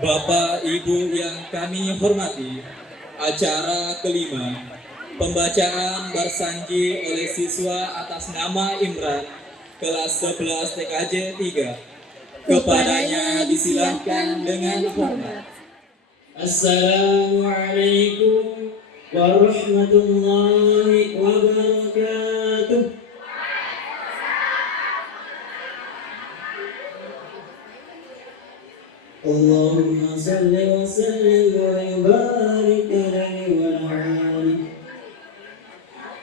Bapak Ibu yang kami hormati, acara kelima, pembacaan bersanji oleh siswa atas nama Imran, kelas 11 TKJ 3. Kepadanya disilahkan dengan hormat. Assalamualaikum warahmatullahi wabarakatuh. Allahumma salli wa sallim wa barik alaihi wa ala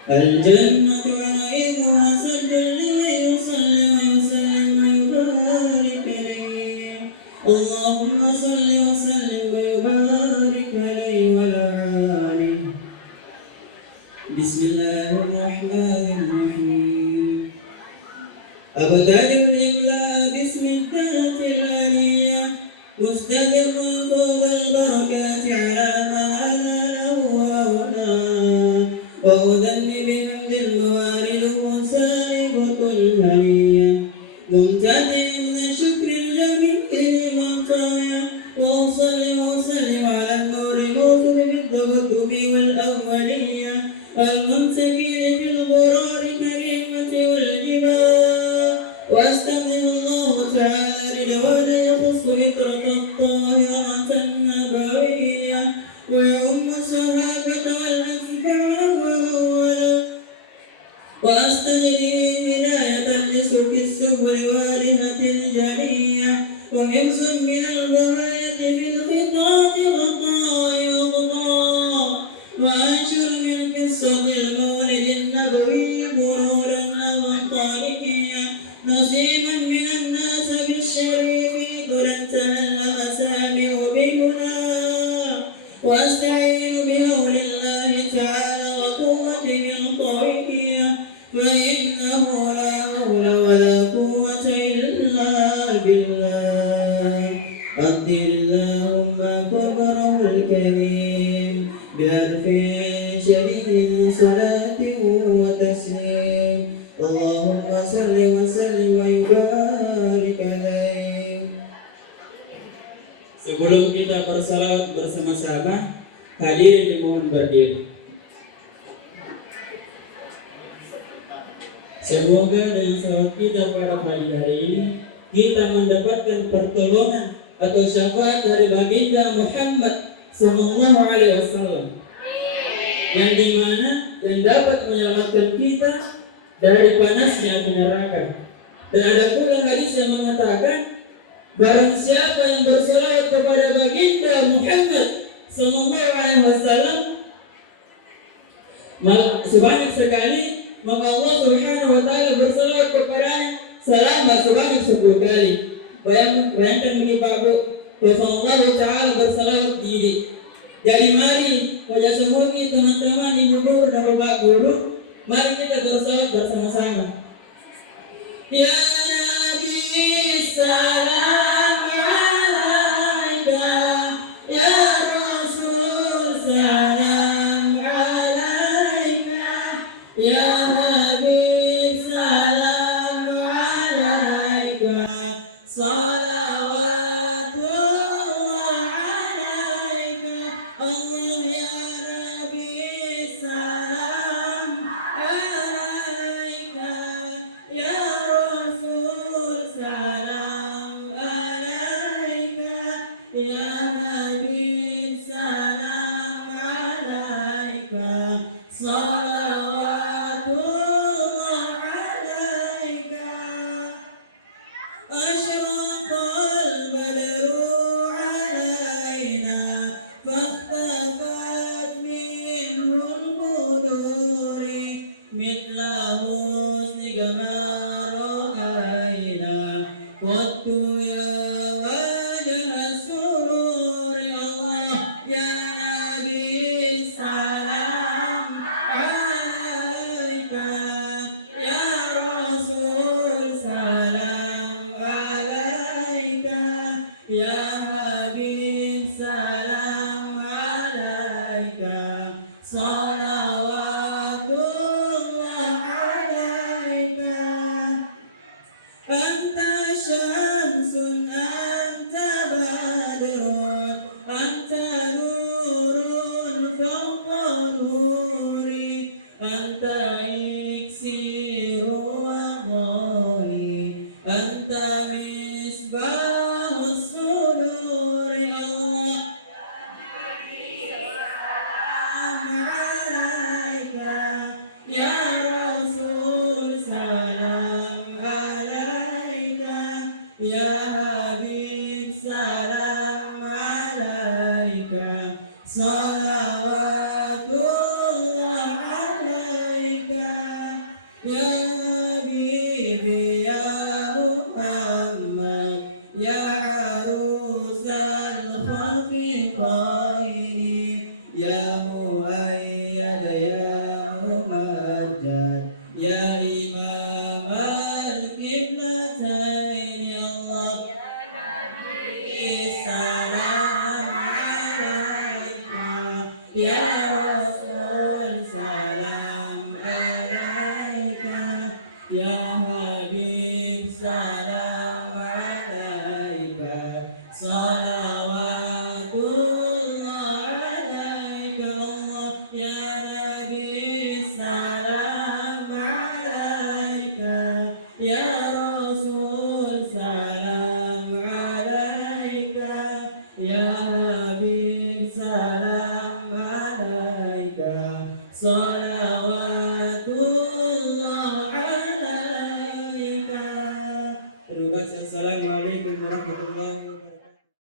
al-jannatu wa na'imuha saddun liman yusalli wa yusallim wa yubarik alaihi. Allahumma salli wa sallim wa yubarik alaihi wa ala alihi. Bismillahirrahmanirrahim. Abtadi'u al-imla bismillahil aliyah مستقر فوق البركات على ما أناله وهنا وأذني بحمد الموارد وسائبة الهنية ممتدئ من شكر الجميع لمطايا وأصلي وأسلم على النور الموصول بالتقدم والأولية الممسكين في الغرار كريمة والجبال وأستغفر الله تعالى لجواد يخص فطرة الطاهرة النبوية ويؤم الصحابة والأتباع وأولا وأستغفر هداية لسلك السبل وارهة الجميع وحفظا من البراية في الخطاط غطاء وغطاء وأنشر من قصة المولد النبوي مرورا أوطانيا نصيبا من الناس بالشريف قرا تهلأ سامع بهنا واستعين بهول الله تعالى وقوته القوية فإنه لا حول ولا قوة إلا بالله. قدر اللهم قبره الكريم بحرف شديد صلاة وتسليم. اللهم صل وسلم وبارك عليه. Sebelum kita bersalawat bersama-sama, hadirin dimohon berdiri. Semoga dengan salawat kita pada pagi hari ini kita mendapatkan pertolongan atau syafaat dari baginda Muhammad Sallallahu Alaihi Wasallam, yang dimana yang dapat menyelamatkan kita dari panasnya api neraka. Dan ada pula hadis yang mengatakan, barang siapa yang bersalawat kepada baginda Muhammad Sallallahu Alaihi Wasallam sebanyak sekali, maka Allah Subhanahu Wa Taala bersalawat kepadanya selama sebanyak 10 kali. Bayangkan begini Pak Bu, Allah Taala bersalawat diri. Jadi mari pada semua teman-teman, ibu guru dan bapak guru, mari kita bersalawat bersama-sama. Ya Nabi salam alaika, ya Rasul salam alaika, ya Habib salam alaika, salawatullah alaika, Allah ya Rabbi salam alaika, ya Rasul salam alaika, ya Habib salam alaika, salawatullah alaika. أشرق البدر علينا فاختفت منه البدور مثل حسنك ما رأينا قط يا وجه السرور الله يا نبي السلام عليك يا رسول سلام عليك يا حبيب سلام عليك صلوات الله عليك. أنت شمس أنت بدر salawatullah alaika ya habibi ya Muhammad ya arusal khafiqaini ya muayyad ya mumajjad ya imam al-qiblataini Allah salam alaika ya Rasul salam alaika ya Habib salam alaika salawatullah alaika Allah ya Nabi salam alaika ya Rasul salam alaika ya Habib salam alaika